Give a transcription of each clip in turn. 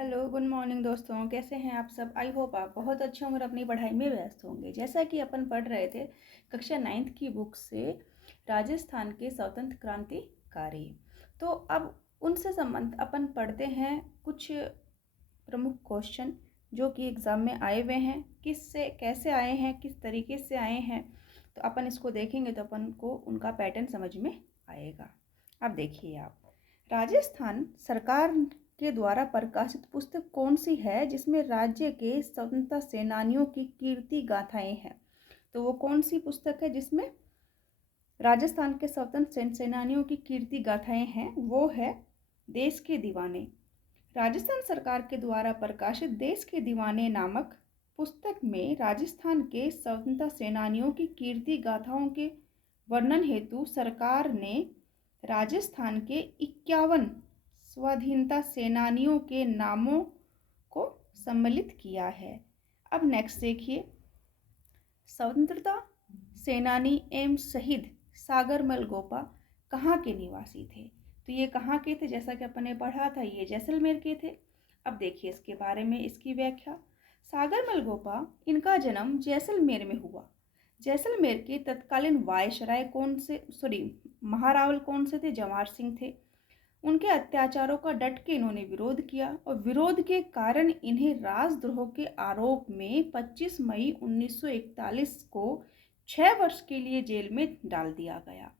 Hello, good morning दोस्तों। कैसे हैं आप सब? आई होप आप बहुत अच्छे होंगे और अपनी पढ़ाई में व्यस्त होंगे। जैसा कि अपन पढ़ रहे थे कक्षा 9th की बुक से राजस्थान के स्वतंत्र क्रांतिकारी। तो अब उनसे संबंध अपन पढ़ते हैं कुछ प्रमुख क्वेश्चन जो कि एग्ज़ाम में आए हुए हैं। किससे कैसे आए हैं, किस तरीके से आए हैं, तो अपन इसको देखेंगे तो अपन को उनका पैटर्न समझ में आएगा। अब देखिए आप, राजस्थान सरकार के द्वारा प्रकाशित पुस्तक कौन सी है जिसमें राज्य के स्वतंत्रता सेनानियों की कीर्ति गाथाएं हैं? तो वो कौन सी पुस्तक है जिसमें राजस्थान के स्वतंत्र सेनानियों की कीर्ति गाथाएं हैं? वो है देश के दीवाने। राजस्थान सरकार के द्वारा प्रकाशित देश के दीवाने नामक पुस्तक में राजस्थान के स्वतंत्रता सेनानियों की कीर्ति गाथाओं के वर्णन हेतु सरकार ने राजस्थान के 51 स्वाधीनता सेनानियों के नामों को सम्मिलित किया है। अब नेक्स्ट देखिए, स्वतंत्रता सेनानी एवं शहीद सागर मलगोपा कहाँ के निवासी थे? तो ये कहाँ के थे? जैसा कि अपन ने पढ़ा था, ये जैसलमेर के थे। अब देखिए इसके बारे में इसकी व्याख्या। सागर मलगोपा, इनका जन्म जैसलमेर में हुआ। जैसलमेर के तत्कालीन वायसराय महारावल कौन से थे? जवाहर सिंह थे। उनके अत्याचारों का डट के इन्होंने विरोध किया और विरोध के कारण इन्हें राजद्रोह के आरोप में 25 मई 1941 को 6 वर्ष के लिए जेल में डाल दिया गया।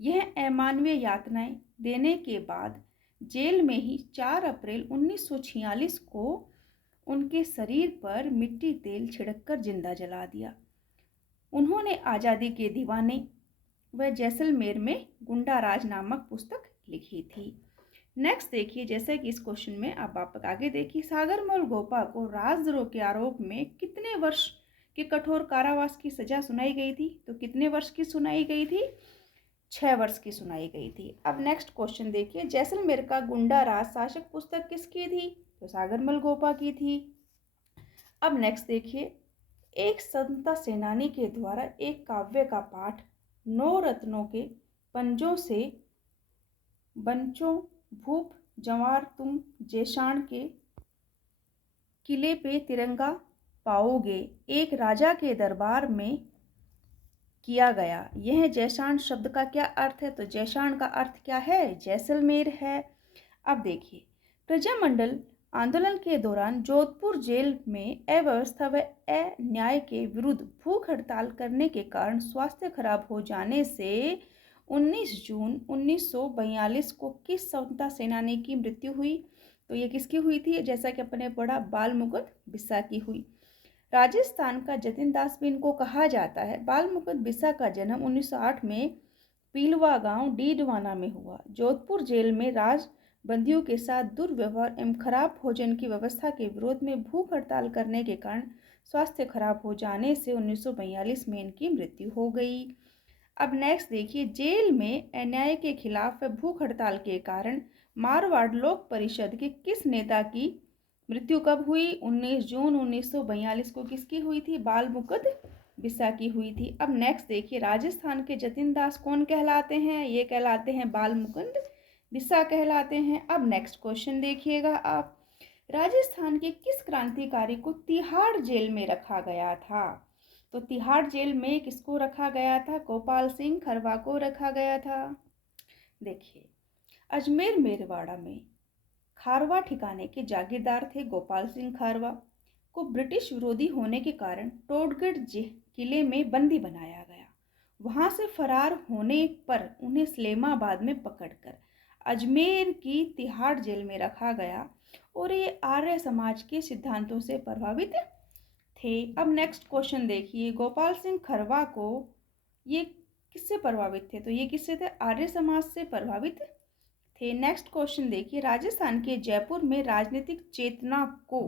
यह अमानवीय यातनाएं देने के बाद जेल में ही 4 अप्रैल 1946 को उनके शरीर पर मिट्टी तेल छिड़ककर जिंदा जला दिया। उन्होंने आज़ादी के दीवाने व जैसलमेर में गुंडा राज नामक पुस्तक लिखी थी। नेक्स्ट देखिए, जैसे कि इस क्वेश्चन में आप आगे देखिए, सागर मलगोपा को राजद्रोह के आरोप में कितने वर्ष के कठोर कारावास की सजा सुनाई गई थी? तो कितने वर्ष की सुनाई गई थी? 6 वर्ष की सुनाई गई थी। अब नेक्स्ट क्वेश्चन देखिए, जैसलमेर का गुंडा राज शासक पुस्तक किसकी थी? तो सागर मलगोपा की थी। अब नेक्स्ट देखिए, एक स्वतंत्रता सेनानी के द्वारा एक काव्य का पाठ 9 रत्नों के पंजों से बंचो भूप जवार तुम जैशान के किले पे तिरंगा पाओगे एक राजा के दरबार में किया गया। यह जैशान शब्द का क्या अर्थ है? तो जैशान का अर्थ क्या है? जैसलमेर है। अब देखिए, प्रजामंडल आंदोलन के दौरान जोधपुर जेल में अव्यवस्था व अन्याय के विरुद्ध भूख हड़ताल करने के कारण स्वास्थ्य खराब हो जाने से 19 जून 1942 को किस स्वतंत्रता सेनानी की मृत्यु हुई? तो ये किसकी हुई थी? जैसा कि अपने पढ़ा, बाल मुकुंद बिस्सा की हुई। राजस्थान का जतिन दास भी इनको कहा जाता है। बाल मुकुंद बिस्सा का जन्म 1908 में पीलवा गांव डीडवाना में हुआ। जोधपुर जेल में राज बंदियों के साथ दुर्व्यवहार एवं खराब भोजन की व्यवस्था के विरोध में भूख हड़ताल करने के कारण स्वास्थ्य खराब हो जाने से 1942 में इनकी मृत्यु हो गई। अब नेक्स्ट देखिए, जेल में अन्याय के खिलाफ भूख हड़ताल के कारण मारवाड़ लोक परिषद के किस नेता की मृत्यु कब हुई? 19 जून 1942 को किसकी हुई थी? बाल मुकुंद बिस्सा की हुई थी। अब नेक्स्ट देखिए, राजस्थान के जतिन दास कौन कहलाते हैं? ये कहलाते हैं बाल मुकुंद बिस्सा कहलाते हैं। अब नेक्स्ट क्वेश्चन देखिएगा आप, राजस्थान के किस क्रांतिकारी को तिहाड़ जेल में रखा गया था? तो तिहाड़ जेल में किसको रखा गया था? गोपाल सिंह खरवा को रखा गया था। देखिए, अजमेर मेरवाड़ा में खारवा ठिकाने के जागीरदार थे गोपाल सिंह खारवा को ब्रिटिश विरोधी होने के कारण टोडगढ़ किले में बंदी बनाया गया। वहां से फरार होने पर उन्हें इस्लामाबाद में पकड़कर अजमेर की तिहाड़ जेल में रखा गया और ये आर्य समाज के सिद्धांतों से प्रभावित थे। अब नेक्स्ट क्वेश्चन देखिए, गोपाल सिंह खरवा को ये किससे प्रभावित थे? तो ये किससे थे? आर्य समाज से प्रभावित थे। नेक्स्ट क्वेश्चन देखिए, राजस्थान के जयपुर में राजनीतिक चेतना को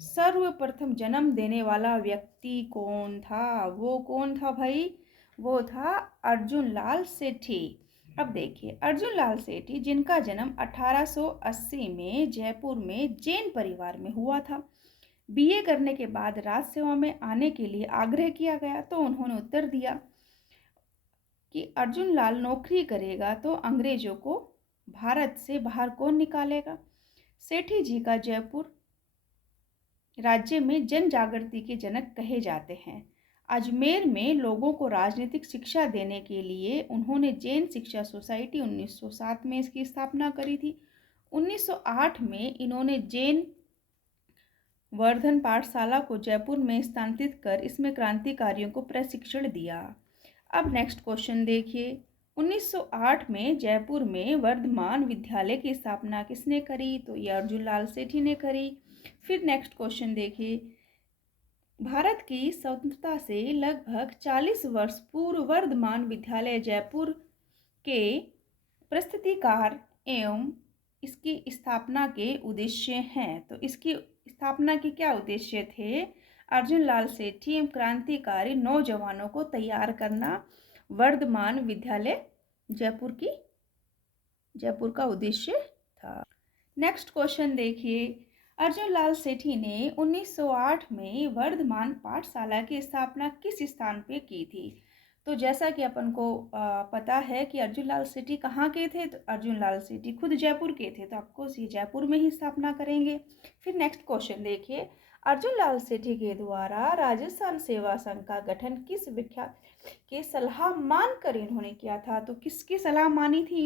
सर्वप्रथम जन्म देने वाला व्यक्ति कौन था? वो कौन था भाई? वो था अर्जुन लाल सेठी। अब देखिए, अर्जुन लाल सेठी जिनका जन्म 1880 में जयपुर में जैन परिवार में हुआ था। बीए करने के बाद राज सेवा में आने के लिए आग्रह किया गया तो उन्होंने उत्तर दिया कि अर्जुन लाल नौकरी करेगा तो अंग्रेजों को भारत से बाहर कौन निकालेगा? सेठी जी का जयपुर राज्य में जन जागृति के जनक कहे जाते हैं। अजमेर में लोगों को राजनीतिक शिक्षा देने के लिए उन्होंने जैन शिक्षा सोसाइटी 1907 में इसकी स्थापना करी थी। 1908 में इन्होंने जैन वर्धन पाठशाला को जयपुर में स्थानांतरित कर इसमें क्रांतिकारियों को प्रशिक्षण दिया। अब नेक्स्ट क्वेश्चन देखिए, 1908 में जयपुर में वर्धमान विद्यालय की स्थापना किसने करी? तो ये अर्जुन लाल सेठी ने करी। फिर नेक्स्ट क्वेश्चन देखिए, भारत की स्वतंत्रता से लगभग 40 वर्ष पूर्व वर्धमान विद्यालय जयपुर के प्रस्तुतिकार एवं इसकी स्थापना के उद्देश्य हैं। तो इसकी स्थापना के क्या उद्देश्य थे? अर्जुन लाल सेठी एवं क्रांतिकारी नौजवानों को तैयार करना वर्धमान विद्यालय जयपुर का उद्देश्य था। नेक्स्ट क्वेश्चन देखिए, अर्जुन लाल सेठी ने 1908 में वर्धमान पाठशाला की स्थापना किस स्थान पे की थी? तो जैसा कि अपन को पता है कि अर्जुन लाल सेठी कहाँ के थे, तो अर्जुन लाल सेठी खुद जयपुर के थे, तो आपको ये जयपुर में ही स्थापना करेंगे। फिर नेक्स्ट क्वेश्चन देखिए, अर्जुन लाल सेठी के द्वारा राजस्थान सेवा संघ का गठन किस विख्यात के सलाह मानकर इन्होंने किया था? तो किसकी सलाह मानी थी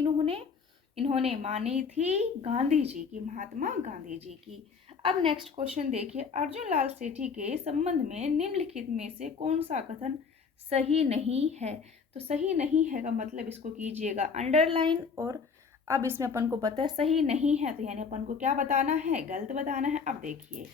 इन्होंने मानी थी गांधी जी की, महात्मा गांधी जी की। अब नेक्स्ट क्वेश्चन देखिए, अर्जुन लाल सेठी के संबंध में निम्नलिखित में से कौन सा कथन सही नहीं है? तो सही नहीं है का मतलब इसको कीजिएगा अंडरलाइन, और अब इसमें अपन को पता है सही नहीं है, तो यानी अपन को क्या बताना है? गलत बताना है। अब देखिए,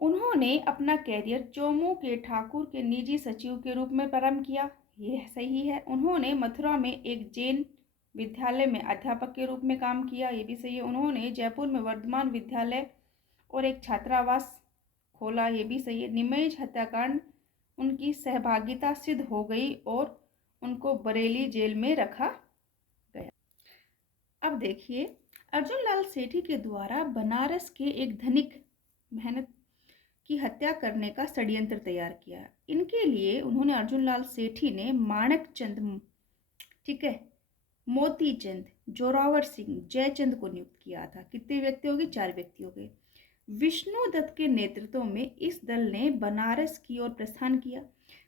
उन्होंने अपना कैरियर चोमू के ठाकुर के निजी सचिव के रूप में प्रारंभ किया, यह सही है। उन्होंने मथुरा में एक जैन विद्यालय में अध्यापक के रूप में काम किया, ये भी सही है। उन्होंने जयपुर में वर्धमान विद्यालय और एक छात्रावास खोला, ये भी सही है। निमेज हत्याकांड उनकी सहभागिता सिद्ध हो गई और उनको बरेली जेल में रखा गया। अब देखिए, अर्जुन लाल सेठी के द्वारा बनारस के एक धनिक मेहनत की हत्या करने का षड्यंत्र तैयार किया। इनके लिए उन्होंने अर्जुन लाल सेठी ने माणक चंद, ठीक है, मोती चंद, जोरावर सिंह, जयचंद को नियुक्त किया था। कितने व्यक्ति हो गए? 4 व्यक्ति हो गए। विष्णु दत्त के नेतृत्व में इस दल ने बनारस की ओर प्रस्थान किया।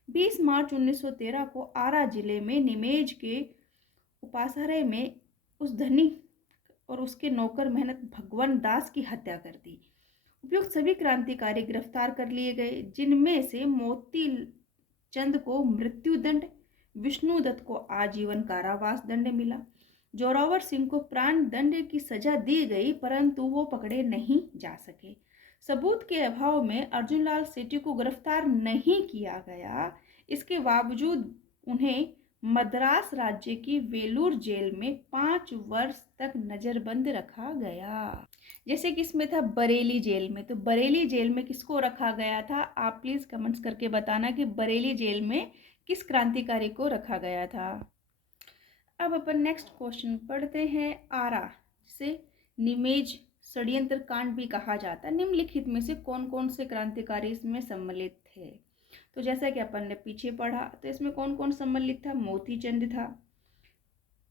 20 मार्च 1913 को आरा जिले में निमेज के उपासहरे में उस धनी और उसके नौकर मेहनत भगवान दास की हत्या कर दी। उपयुक्त सभी क्रांतिकारी गिरफ्तार कर लिए गए, जिनमें से मोती चंद को मृत्युदंड, विष्णु दत्त को आजीवन कारावास दंड मिला। जोरावर सिंह को प्राण दंड की सजा दी गई, परंतु वो पकड़े नहीं जा सके। सबूत के अभाव में अर्जुन लाल सेठी को गिरफ्तार नहीं किया गया। इसके बावजूद उन्हें मद्रास राज्य की वेलूर जेल में 5 वर्ष तक नजरबंद रखा गया। जैसे कि इसमें था बरेली जेल में, तो बरेली जेल में किसको रखा गया था? आप प्लीज कमेंट्स करके बताना कि बरेली जेल में किस क्रांतिकारी को रखा गया था। अब अपन नेक्स्ट क्वेश्चन पढ़ते हैं। आरा से निमेज षड्यंत्र कांड भी कहा जाता है। निम्नलिखित में से कौन कौन से क्रांतिकारी इसमें सम्मिलित थे? तो जैसा कि अपन ने पीछे पढ़ा, तो इसमें कौन कौन सम्मिलित था? मोती चंद था,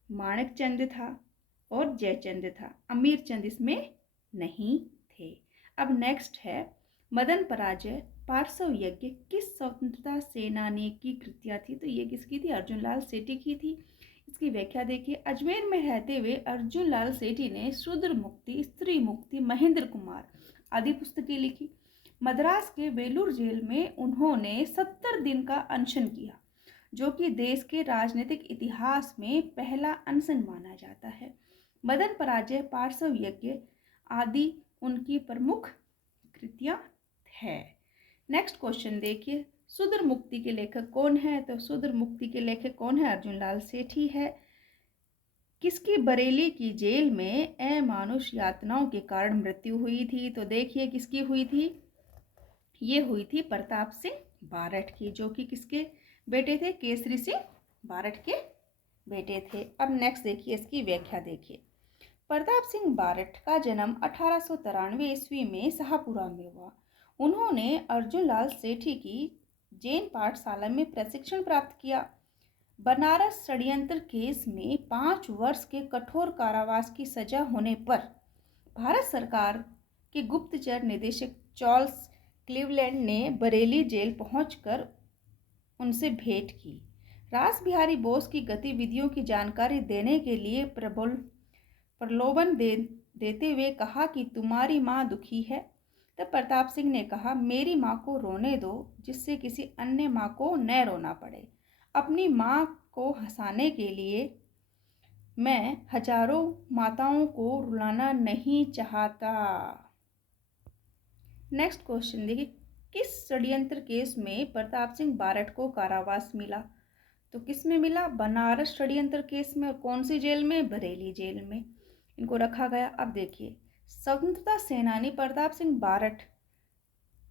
माणक चंद था और जयचंद था। अमीर चंद इसमें नहीं थे। अब नेक्स्ट है, मदन पराजय पार्श्व यज्ञ किस स्वतंत्रता सेनानी की कृतियां थी? तो ये किसकी थी? अर्जुन लाल सेठी की थी। इसकी व्याख्या देखिए, अजमेर में रहते हुए अर्जुन लाल सेठी ने शूद्र मुक्ति, स्त्री मुक्ति, महेंद्र कुमार आदि पुस्तकें लिखी। मद्रास के वेलूर जेल में उन्होंने 70 दिन का अनशन किया, जो कि देश के राजनीतिक इतिहास में पहला अनशन माना जाता है। मदन पराजय, पार्श्व यज्ञ आदि उनकी प्रमुख कृतियां है। नेक्स्ट क्वेश्चन देखिए, शूद्र मुक्ति के लेखक कौन है? तो शूद्र मुक्ति के लेखक कौन है? अर्जुन लाल सेठी है। किसकी बरेली की जेल में अमानुष यातनाओं के कारण मृत्यु हुई थी? तो देखिए किसकी हुई थी? ये हुई थी प्रताप सिंह बारठ की, जो कि किसके बेटे थे? केसरी सिंह बारठ के बेटे थे। अब नेक्स्ट देखिए, इसकी व्याख्या देखिए। प्रताप सिंह बारठ का जन्म 1893 ईस्वी में शाहपुरा में हुआ। उन्होंने अर्जुन लाल सेठी की जैन पाठशाला में प्रशिक्षण प्राप्त किया। बनारस षड्यंत्र केस में 5 वर्ष के कठोर कारावास की सजा होने पर भारत सरकार के गुप्तचर निदेशक चार्ल्स क्लीवलैंड ने बरेली जेल पहुंचकर उनसे भेंट की। रास बिहारी बोस की गतिविधियों की जानकारी देने के लिए प्रलोभन देते हुए कहा कि तुम्हारी माँ दुखी है। तब प्रताप सिंह ने कहा, मेरी माँ को रोने दो जिससे किसी अन्य माँ को न रोना पड़े। अपनी माँ को हंसाने के लिए मैं हजारों माताओं को रुलाना नहीं चाहता। नेक्स्ट क्वेश्चन देखिए, किस षड्यंत्र केस में प्रताप सिंह बारठ को कारावास मिला? तो किस में मिला? बनारस षड्यंत्र केस में। और कौन सी जेल में? बरेली जेल में इनको रखा गया। अब देखिए, स्वतंत्रता सेनानी प्रताप सिंह बारठ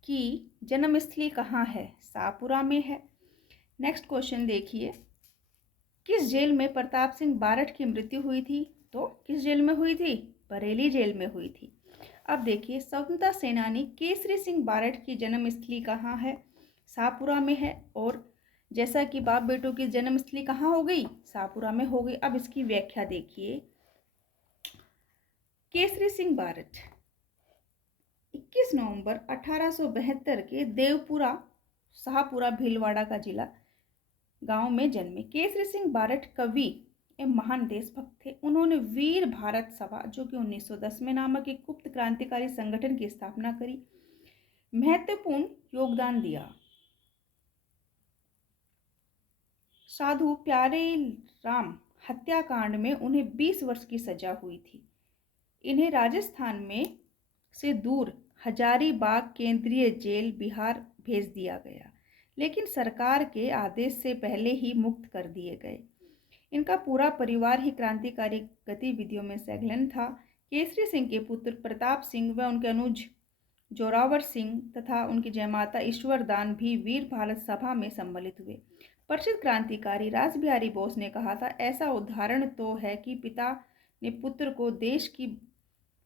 की जन्मस्थली कहाँ है? शाहपुरा में है। नेक्स्ट क्वेश्चन देखिए, किस जेल में प्रताप सिंह बारठ की मृत्यु हुई थी? तो किस जेल में हुई थी? बरेली जेल में हुई थी। अब देखिए, स्वतंत्रता सेनानी केसरी सिंह बारठ की जन्मस्थली कहाँ है? शाहपुरा में है। और जैसा कि बाप बेटों की जन्मस्थली कहाँ हो गई? शाहपुरा में हो गई। अब इसकी व्याख्या देखिए, केसरी सिंह बारठ 21 नवंबर 1872 के देवपुरा, शाहपुरा भीलवाड़ा का जिला गांव में जन्मे। केसरी सिंह बारठ कवि एवं महान देशभक्त थे। उन्होंने वीर भारत सभा, जो कि 1910 में नामक एक गुप्त क्रांतिकारी संगठन की स्थापना करी, महत्वपूर्ण योगदान दिया। साधु प्यारे राम हत्याकांड में उन्हें 20 वर्ष की सजा हुई थी। इन्हें राजस्थान में से दूर हजारीबाग केंद्रीय जेल बिहार भेज दिया गया, लेकिन सरकार के आदेश से पहले ही मुक्त कर दिए गए। इनका पूरा परिवार ही क्रांतिकारी गतिविधियों में संलग्न था। केसरी सिंह के पुत्र प्रताप सिंह व उनके अनुज जोरावर सिंह तथा उनकी जयमाता ईश्वरदान भी वीर भारत सभा में सम्मिलित हुए। प्रसिद्ध क्रांतिकारी रासबिहारी बोस ने कहा था, ऐसा उदाहरण तो है कि पिता ने पुत्र को देश की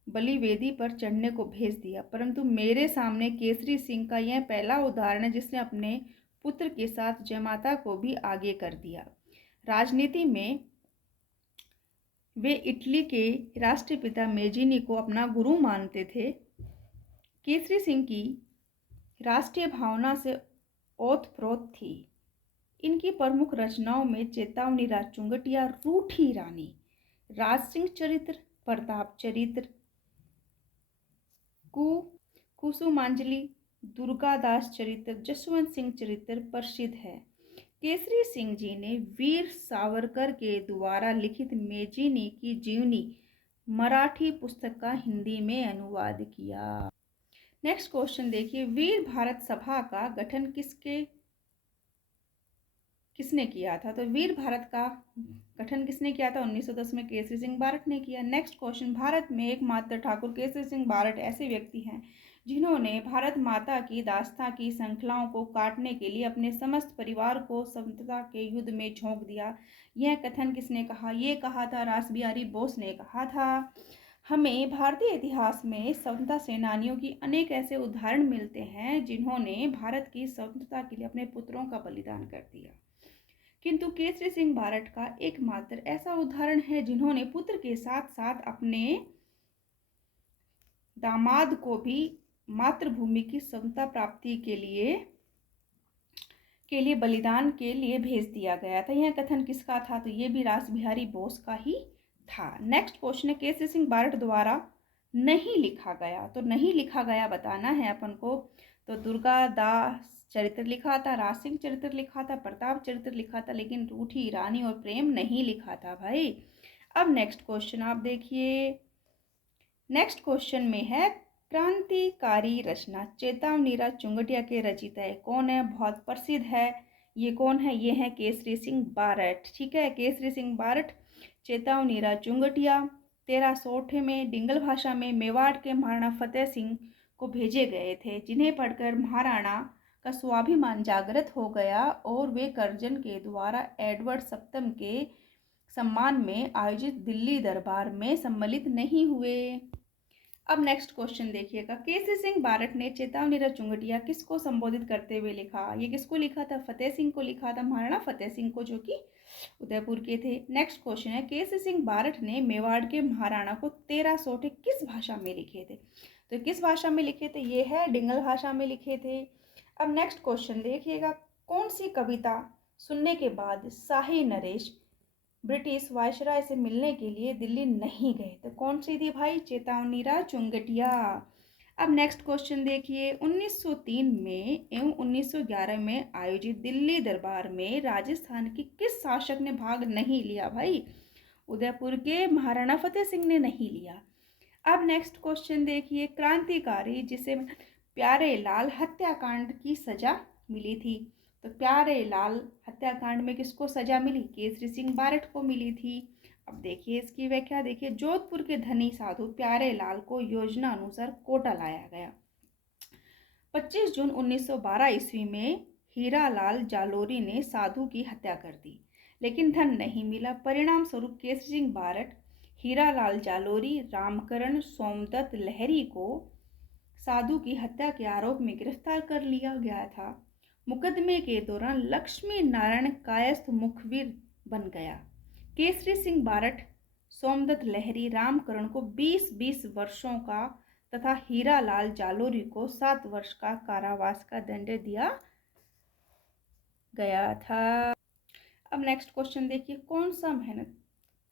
बलिवेदी पर चढ़ने को भेज दिया, परंतु मेरे सामने केसरी सिंह का यह पहला उदाहरण है जिसने अपने पुत्र के साथ जयमाता को भी आगे कर दिया। राजनीति में वे इटली के राष्ट्रपिता मेजिनी को अपना गुरु मानते थे। केसरी सिंह की राष्ट्रीय भावना से ओतप्रोत थी। इनकी प्रमुख रचनाओं में चेतावनी राज चुंगटिया, रूठी रानी, राज सिंह चरित्र, प्रताप चरित्र, कुसुमांजलि, दुर्गादास चरित्र, जसवंत सिंह चरित्र प्रसिद्ध है। केसरी सिंह जी ने वीर सावरकर के द्वारा लिखित मेजिनी की जीवनी मराठी पुस्तक का हिंदी में अनुवाद किया। नेक्स्ट क्वेश्चन देखिए, वीर भारत सभा का गठन किसने किया था? तो वीर भारत का गठन किसने किया था? 1910 में केसरी सिंह बारठ ने किया। नेक्स्ट क्वेश्चन, भारत में एकमात्र ठाकुर केसरी सिंह बारठ ऐसे व्यक्ति हैं जिन्होंने भारत माता की दास्तां की श्रृंखलाओं को काटने के लिए अपने समस्त परिवार को स्वतंत्रता के युद्ध में झोंक दिया। यह कथन किसने कहा? ये कहा था रासबिहारी बोस ने कहा था। हमें भारतीय इतिहास में स्वतंत्रता सेनानियों की अनेक ऐसे उदाहरण मिलते हैं जिन्होंने भारत की स्वतंत्रता के लिए अपने पुत्रों का बलिदान कर दिया, किंतु केसरी सिंह बारठ का एकमात्र ऐसा उदाहरण है जिन्होंने पुत्र के साथ साथ अपने दामाद को भी मातृभूमि की स्वतंत्रता प्राप्ति के लिए बलिदान के लिए भेज दिया गया था। यह कथन किसका था? तो ये भी रासबिहारी बोस का ही था। नेक्स्ट क्वेश्चन है, केसरी सिंह बारठ द्वारा नहीं लिखा गया, तो नहीं लिखा गया बताना है अपन को। तो दुर्गादास चरित्र लिखा था, राज सिंह चरित्र लिखा था, प्रताप चरित्र लिखा था, लेकिन रूठी रानी और प्रेम नहीं लिखा था भाई। अब नेक्स्ट क्वेश्चन आप देखिए, नेक्स्ट क्वेश्चन में है क्रांतिकारी रचना चेतावनी राज चुंगटिया के रचयिता कौन है? बहुत प्रसिद्ध है। ये कौन है? ये है केसरी सिंह बारठ। ठीक है, केसरी सिंह बारठ चेतावनी राज चुंगटिया 1360 में डिंगल भाषा में मेवाड़ के महाराणा फतेह सिंह को भेजे गए थे, जिन्हें पढ़कर महाराणा का स्वाभिमान जागृत हो गया और वे कर्जन के द्वारा एडवर्ड सप्तम के सम्मान में आयोजित दिल्ली दरबार में सम्मिलित नहीं हुए। अब नेक्स्ट क्वेश्चन देखिएगा, केसरी सिंह बारठ ने चेतावनी राज चुंगटिया किसको संबोधित करते हुए लिखा? ये किसको लिखा था? फतेह सिंह को लिखा था, महाराणा फतेह सिंह को, जो कि उदयपुर के थे। नेक्स्ट क्वेश्चन है, केसरी सिंह बारठ ने मेवाड़ के महाराणा को 13 सोटे किस भाषा में लिखे थे? तो किस भाषा में लिखे थे? ये है डिंगल भाषा में लिखे थे। अब नेक्स्ट क्वेश्चन देखिएगा, कौन सी कविता सुनने के बाद शाही नरेश ब्रिटिश वायसराय से मिलने के लिए दिल्ली नहीं गए? तो कौन सी थी भाई? चेतावनीराव चुंगटिया। अब नेक्स्ट क्वेश्चन देखिए, 1903 में एवं 1911 में आयोजित दिल्ली दरबार में राजस्थान के किस शासक ने भाग नहीं लिया भाई? उदयपुर के महाराणा फतेह सिंह ने नहीं लिया। अब नेक्स्ट क्वेश्चन देखिए, क्रांतिकारी जिसे प्यारे लाल हत्याकांड की सजा मिली थी, तो प्यारे लाल हत्याकांड में किसको सजा मिली? केसरी सिंह बारठ को मिली थी। अब देखिए इसकी व्याख्या देखिए, जोधपुर के धनी साधु प्यारे लाल को योजना अनुसार कोटा लाया गया। 25 जून 1912 ईस्वी में हीरालाल जालोरी ने साधु की हत्या कर दी, लेकिन धन नहीं मिला। परिणाम स्वरूप केसरी सिंह बारठ, हीरालाल जालोरी, रामकरण, सोमदत्त लहरी को साधु की हत्या के आरोप में गिरफ्तार कर लिया गया था। मुकदमे के दौरान लक्ष्मी नारायण कायस्थ मुखबिर बन गया। केसरी सिंह बारठ, सोमदत्त लहरी, रामकरण को 20-20 वर्षों का तथा हीरालाल जालोरी को 7 वर्ष का कारावास का दंड दिया गया था। अब नेक्स्ट क्वेश्चन देखिए, कौन सा मेहनत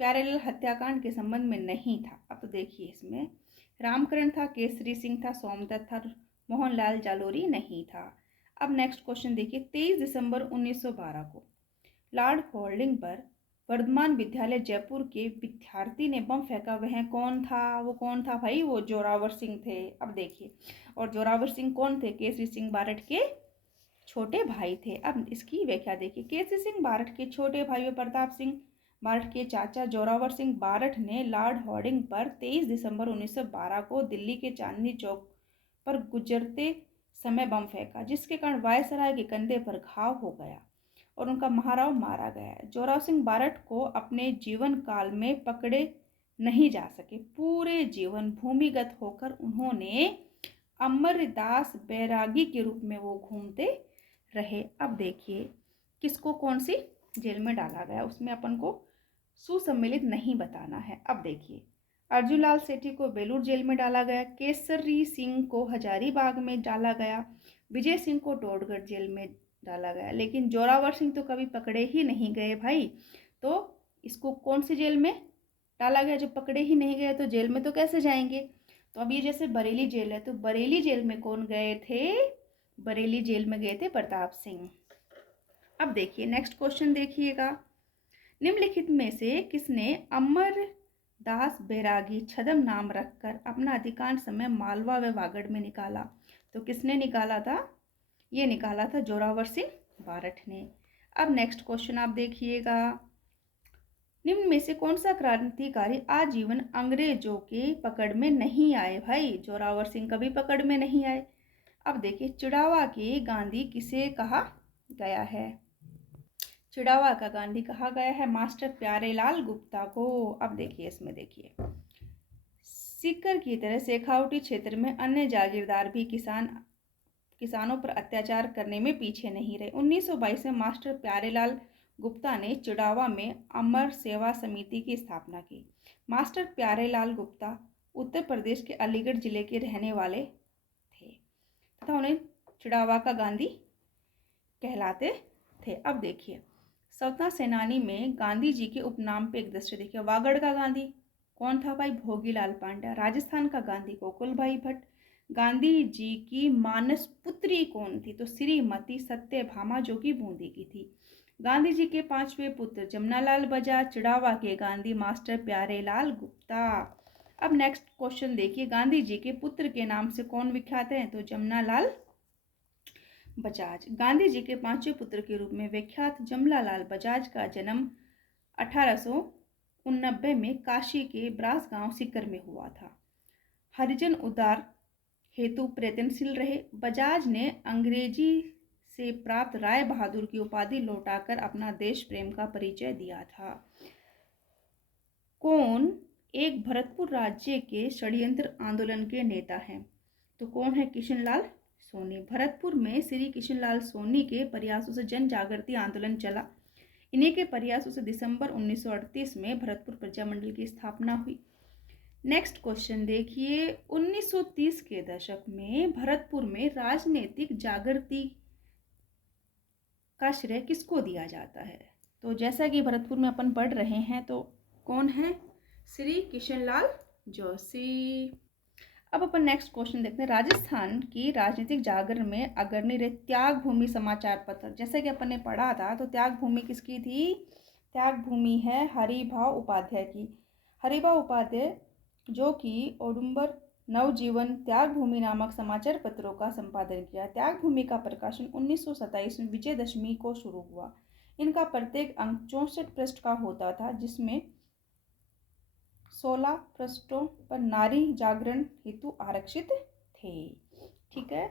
प्यारेलाल हत्याकांड के संबंध में नहीं था? अब तो देखिए इसमें रामकरण था, केसरी सिंह था, सोमदत्त था, मोहनलाल जालोरी नहीं था। अब नेक्स्ट क्वेश्चन देखिए, 23 दिसंबर 1912 को लॉर्ड होल्डिंग पर वर्धमान विद्यालय जयपुर के विद्यार्थी ने बम फेंका। वह कौन था? वो कौन था भाई? वो जोरावर सिंह थे। अब देखिए, और जोरावर सिंह कौन थे? केसरी सिंह बारठ के छोटे भाई थे। अब इसकी व्याख्या देखिए, केसरी सिंह बारठ के छोटे भाई प्रताप सिंह बारठ के चाचा जोरावर सिंह बारठ ने लॉर्ड होल्डिंग पर 23 दिसंबर 1912 को दिल्ली के चांदनी चौक पर गुजरते समय बम फेंका, जिसके कारण वायसराय के कंधे पर घाव हो गया और उनका महाराव मारा गया। जोरावर सिंह बारठ को अपने जीवन काल में पकड़े नहीं जा सके। पूरे जीवन भूमिगत होकर उन्होंने अमरदास बैरागी के रूप में वो घूमते रहे। अब देखिए किसको कौन सी जेल में डाला गया, उसमें अपन को सुसम्मिलित नहीं बताना है। अब देखिए, अर्जुनलाल सेठी को बेलूर जेल में डाला गया, केसरी सिंह को हजारीबाग में डाला गया, विजय सिंह को टोडगढ़ जेल में डाला गया, लेकिन जोरावर सिंह तो कभी पकड़े ही नहीं गए भाई। तो इसको कौन सी जेल में डाला गया? जो पकड़े ही नहीं गए तो जेल में तो कैसे जाएंगे? तो अब ये जैसे बरेली जेल है, तो बरेली जेल में कौन गए थे? बरेली जेल में गए थे प्रताप सिंह। अब देखिए नेक्स्ट क्वेश्चन देखिएगा, निम्नलिखित में से किसने अमरदास बैरागी छदम नाम रखकर अपना अधिकांश समय मालवा व वागड़ में निकाला? तो किसने निकाला था? ये निकाला था जोरावर सिंह बारठ ने। अब नेक्स्ट क्वेश्चन आप देखिएगा, निम्न में से कौन सा क्रांतिकारी आजीवन अंग्रेजों के पकड़ में नहीं आए भाई? जोरावर सिंह कभी पकड़ में नहीं आए। अब देखिए, चिड़ावा के गांधी किसे कहा गया है? चिड़ावा का गांधी कहा गया है मास्टर प्यारेलाल गुप्ता को। अब देखिए इसमें देखिए, सीकर की तरह शेखावटी क्षेत्र में अन्य जागीरदार भी किसानों पर अत्याचार करने में पीछे नहीं रहे। 1922 में मास्टर प्यारेलाल गुप्ता ने चिड़ावा में अमर सेवा समिति की स्थापना की। मास्टर प्यारेलाल गुप्ता उत्तर प्रदेश के अलीगढ़ जिले के रहने वाले थे तथा उन्हें चिड़ावा का गांधी कहलाते थे। अब देखिए, स्वतंत्रता सेनानी में गांधी जी के उपनाम पे एक दृश्य देखिए, वागड़ का गांधी कौन था भाई? भोगीलाल पांड्या। राजस्थान का गांधी गोकुलभाई भट्ट। गांधी जी की मानस पुत्री कौन थी? तो श्रीमती सत्यभामा, जो कि बूंदी की थी। गांधी जी के 5वें पुत्र जमनालाल बजाज। चिड़ावा के गांधी मास्टर प्यारेलाल गुप्ता। अब नेक्स्ट क्वेश्चन देखिए, गांधी जी के पुत्र के नाम से कौन विख्यात है? तो जमनालाल बजाज। गांधी जी के 5वें पुत्र के रूप में विख्यात जमनालाल बजाज का जन्म 1889 में काशी के ब्रास गांव सीकर में हुआ था। हरिजन उद्धार हेतु प्रयत्नशील रहे। बजाज ने अंग्रेजी से प्राप्त राय बहादुर की उपाधि लौटाकर अपना देश प्रेम का परिचय दिया था। कौन एक भरतपुर राज्य के षड्यंत्र आंदोलन के नेता हैं? तो कौन है? किशनलाल सोनी। भरतपुर में श्री किशनलाल सोनी के प्रयासों से जन जागृति आंदोलन चला। इन्हीं के प्रयासों से दिसंबर 1938 में भरतपुर प्रजामंडल की स्थापना हुई। नेक्स्ट क्वेश्चन देखिए, 1930 के दशक में भरतपुर में राजनीतिक जागृति का श्रेय किसको दिया जाता है? तो जैसा कि भरतपुर में अपन पढ़ रहे हैं, तो कौन है? श्री किशनलाल जोशी। अब अपन नेक्स्ट क्वेश्चन देखते हैं, राजस्थान की राजनीतिक जागरण में अग्रणी रहे त्याग भूमि समाचार पत्र। जैसे कि अपन ने पढ़ा था, तो त्याग भूमि किसकी थी? त्याग भूमि है हरिभाव उपाध्याय की। हरिभाव उपाध्याय जो कि औदुंबर नवजीवन त्याग भूमि नामक समाचार पत्रों का संपादन किया। त्याग भूमि का प्रकाशन 1927 में विजयदशमी को शुरू हुआ। इनका प्रत्येक अंक 64 पृष्ठ का होता था, जिसमें 16 पृष्ठों पर नारी जागरण हेतु आरक्षित थे। ठीक है।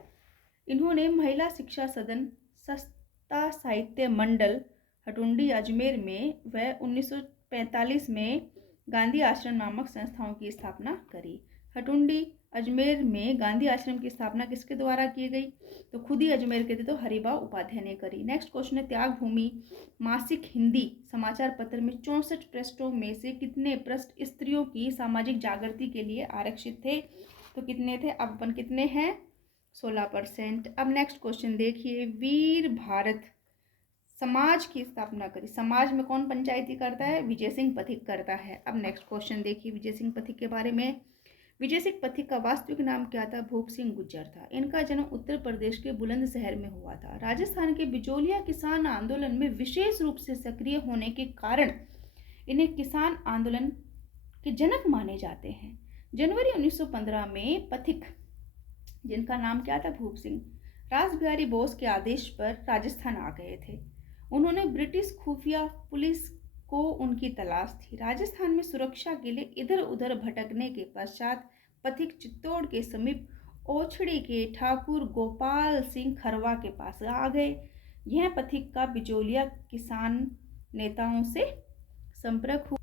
इन्होंने महिला शिक्षा सदन, सस्ता साहित्य मंडल हटुंडी अजमेर में व 1945 में गांधी आश्रम नामक संस्थाओं की स्थापना करी। हटुंडी अजमेर में गांधी आश्रम की स्थापना किसके द्वारा की गई? तो खुद ही अजमेर के थे, तो हरिभाव उपाध्याय ने करी। नेक्स्ट क्वेश्चन है, त्याग भूमि मासिक हिंदी समाचार पत्र में 64 पृष्ठों में से कितने पृष्ठ स्त्रियों की सामाजिक जागृति के लिए आरक्षित थे? तो कितने थे? अब अपन कितने हैं? 16%। अब नेक्स्ट क्वेश्चन देखिए, वीर भारत समाज की स्थापना करी। समाज में कौन पंचायती करता है? विजय सिंह पथिक करता है। अब नेक्स्ट क्वेश्चन देखिए विजय सिंह पथिक के बारे में। विजय सिंह पथिक का वास्तविक नाम क्या था? भूप सिंह गुज्जर था। इनका जन्म उत्तर प्रदेश के बुलंदशहर में हुआ था। राजस्थान के बिजोलिया किसान आंदोलन में विशेष रूप से सक्रिय होने के कारण इन्हें किसान आंदोलन के जनक माने जाते हैं। जनवरी 1915 में पथिक, जिनका नाम क्या था? भूप सिंह, रासबिहारी बोस के आदेश पर राजस्थान आ गए थे। उन्होंने ब्रिटिश खुफिया पुलिस को उनकी तलाश थी। राजस्थान में सुरक्षा के लिए इधर उधर भटकने के पश्चात पथिक चित्तौड़ के समीप ओछड़ी के ठाकुर गोपाल सिंह खरवा के पास आ गए। यह पथिक का बिजोलिया किसान नेताओं से संपर्क हुआ।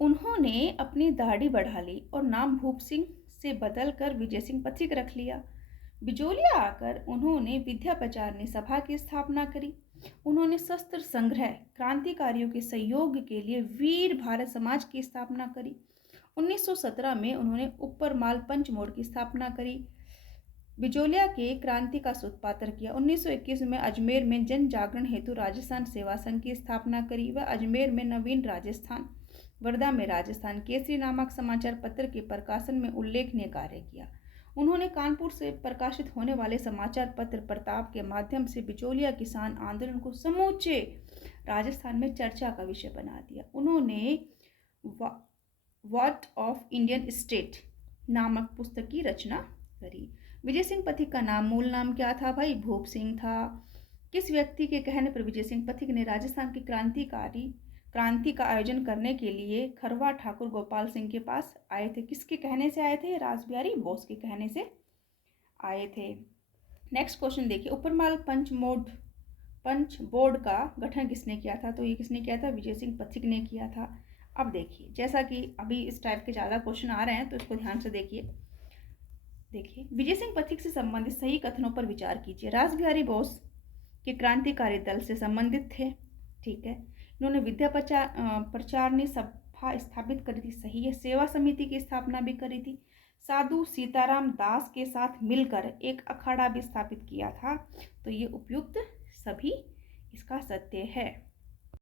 उन्होंने अपनी दाढ़ी बढ़ा ली और नाम भूप सिंह से बदलकर विजय सिंह पथिक रख लिया। बिजोलिया आकर उन्होंने विद्या प्रचारणी सभा की स्थापना करी। उन्होंने शस्त्र संग्रह क्रांतिकारियों के सहयोग के लिए वीर भारत समाज की स्थापना करी। 1917 में उन्होंने उपरमाल पंचमोड़ की स्थापना करी। बिजोलिया के क्रांति का सूत्रपात किया। 1921 में अजमेर में जन जागरण हेतु राजस्थान सेवा संघ की स्थापना करी व अजमेर में नवीन राजस्थान, वर्धा में राजस्थान केसरी नामक समाचार पत्र के प्रकाशन में उल्लेखनीय कार्य किया। उन्होंने कानपुर से प्रकाशित होने वाले समाचार पत्र प्रताप के माध्यम से बिचौलिया किसान आंदोलन को समूचे राजस्थान में चर्चा का विषय बना दिया। उन्होंने व्हाट ऑफ इंडियन स्टेट नामक पुस्तक की रचना करी। विजय सिंह पथिक का मूल नाम क्या था भाई? भूप सिंह था। किस व्यक्ति के कहने पर विजय सिंह पथिक ने राजस्थान की क्रांति का आयोजन करने के लिए खरवा ठाकुर गोपाल सिंह के पास आए थे? किसके कहने से आए थे? रासबिहारी बोस के कहने से आए थे। नेक्स्ट क्वेश्चन देखिए, उपरमाल पंच बोर्ड का गठन किसने किया था? तो ये किसने किया था? विजय सिंह पथिक ने किया था। अब देखिए, जैसा कि अभी इस टाइप के ज़्यादा क्वेश्चन आ रहे हैं, तो इसको ध्यान से देखिए। विजय सिंह पथिक से संबंधित सही कथनों पर विचार कीजिए। रासबिहारी बोस के क्रांतिकारी दल से संबंधित थे, ठीक है। इन्होंने विद्या प्रचारणी सभा स्थापित करी थी, सही है। सेवा समिति की स्थापना भी करी थी। साधु सीताराम दास के साथ मिलकर एक अखाड़ा भी स्थापित किया था। तो ये उपयुक्त सभी इसका सत्य है।